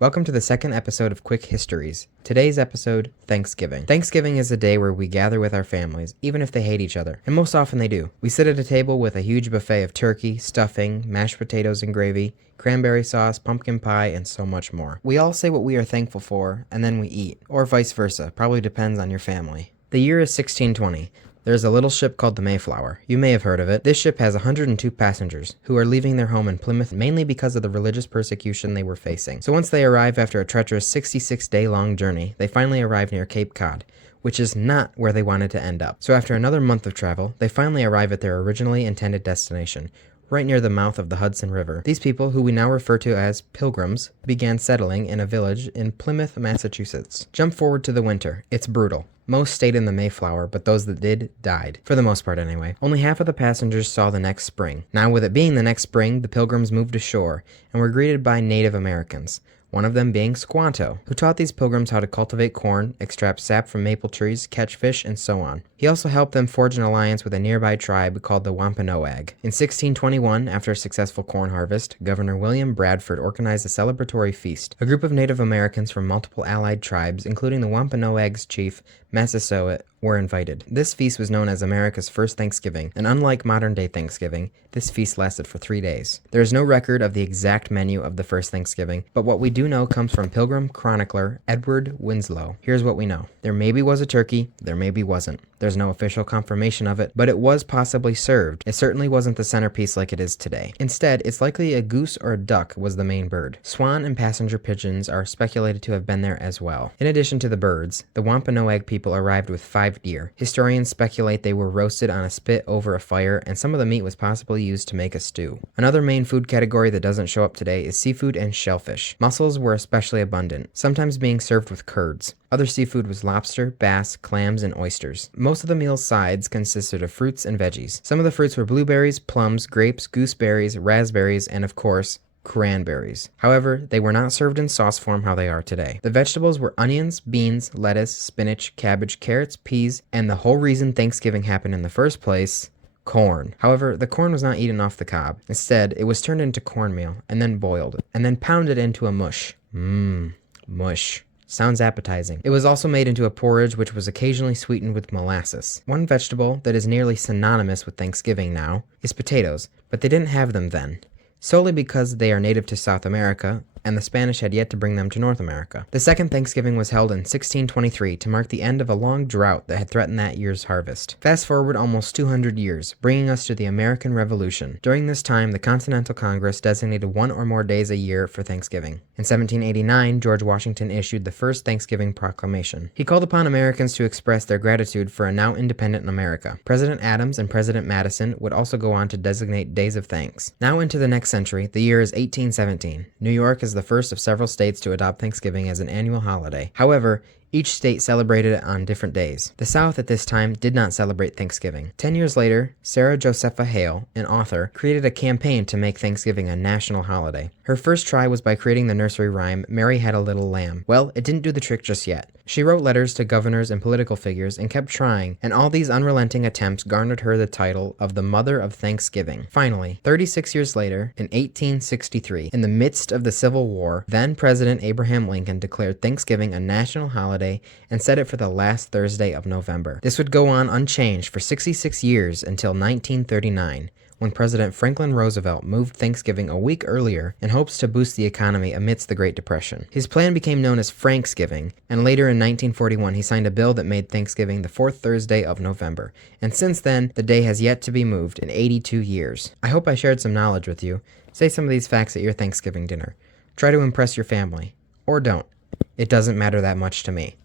Welcome to the second episode of Quick Histories. Today's episode, Thanksgiving. Thanksgiving is a day where we gather with our families, even if they hate each other, and most often they do. We sit at a table with a huge buffet of turkey, stuffing, mashed potatoes and gravy, cranberry sauce, pumpkin pie, and so much more. We all say what we are thankful for, and then we eat, or vice versa, probably depends on your family. The year is 1620. There's a little ship called the Mayflower. You may have heard of it. This ship has 102 passengers who are leaving their home in Plymouth mainly because of the religious persecution they were facing. So once they arrive after a treacherous 66-day-long journey, they finally arrive near Cape Cod, which is not where they wanted to end up. So after another month of travel, they finally arrive at their originally intended destination, right near the mouth of the Hudson River. These people, who we now refer to as Pilgrims, began settling in a village in Plymouth, Massachusetts. Jump forward to the winter. It's brutal. Most stayed in the Mayflower, but those that did, died. For the most part anyway. Only half of the passengers saw the next spring. Now with it being the next spring, the Pilgrims moved ashore and were greeted by Native Americans. One of them being Squanto, who taught these pilgrims how to cultivate corn, extract sap from maple trees, catch fish, and so on. He also helped them forge an alliance with a nearby tribe called the Wampanoag. In 1621, after a successful corn harvest, Governor William Bradford organized a celebratory feast. A group of Native Americans from multiple allied tribes, including the Wampanoag's chief, Massasoit, were invited. This feast was known as America's first Thanksgiving, and unlike modern-day Thanksgiving, this feast lasted for 3 days. There is no record of the exact menu of the first Thanksgiving, but what we do know comes from Pilgrim chronicler Edward Winslow. Here's what we know. There maybe was a turkey, there maybe wasn't. There's no official confirmation of it, but it was possibly served. It certainly wasn't the centerpiece like it is today. Instead, it's likely a goose or a duck was the main bird. Swan and passenger pigeons are speculated to have been there as well. In addition to the birds, the Wampanoag people arrived with 5 deer. Historians speculate they were roasted on a spit over a fire, and some of the meat was possibly used to make a stew. Another main food category that doesn't show up today is seafood and shellfish. Mussels were especially abundant, sometimes being served with curds. Other seafood was lobster, bass, clams, and oysters. Most of the meal's sides consisted of fruits and veggies. Some of the fruits were blueberries, plums, grapes, gooseberries, raspberries, and of course, cranberries. However, they were not served in sauce form how they are today. The vegetables were onions, beans, lettuce, spinach, cabbage, carrots, peas, and the whole reason Thanksgiving happened in the first place, corn. However, the corn was not eaten off the cob. Instead, it was turned into cornmeal, and then boiled, and then pounded into a mush. Mush. Sounds appetizing. It was also made into a porridge which was occasionally sweetened with molasses. One vegetable that is nearly synonymous with Thanksgiving now is potatoes, but they didn't have them then, solely because they are native to South America, and the Spanish had yet to bring them to North America. The second Thanksgiving was held in 1623 to mark the end of a long drought that had threatened that year's harvest. Fast forward almost 200 years, bringing us to the American Revolution. During this time, the Continental Congress designated 1 or more days a year for Thanksgiving. In 1789, George Washington issued the first Thanksgiving proclamation. He called upon Americans to express their gratitude for a now independent America. President Adams and President Madison would also go on to designate days of thanks. Now into the next century, the year is 1817. New York is the first of several states to adopt Thanksgiving as an annual holiday. However, each state celebrated it on different days. The South at this time did not celebrate Thanksgiving. 10 years later, Sarah Josepha Hale, an author, created a campaign to make Thanksgiving a national holiday. Her first try was by creating the nursery rhyme, "Mary Had a Little Lamb." Well, it didn't do the trick just yet. She wrote letters to governors and political figures and kept trying, and all these unrelenting attempts garnered her the title of the Mother of Thanksgiving. Finally, 36 years later, in 1863, in the midst of the Civil War, then President Abraham Lincoln declared Thanksgiving a national holiday and set it for the last Thursday of November. This would go on unchanged for 66 years until 1939. When President Franklin Roosevelt moved Thanksgiving a week earlier in hopes to boost the economy amidst the Great Depression. His plan became known as Franksgiving, and later in 1941 he signed a bill that made Thanksgiving the 4th Thursday of November. And since then, the day has yet to be moved in 82 years. I hope I shared some knowledge with you. Say some of these facts at your Thanksgiving dinner. Try to impress your family. Or don't. It doesn't matter that much to me.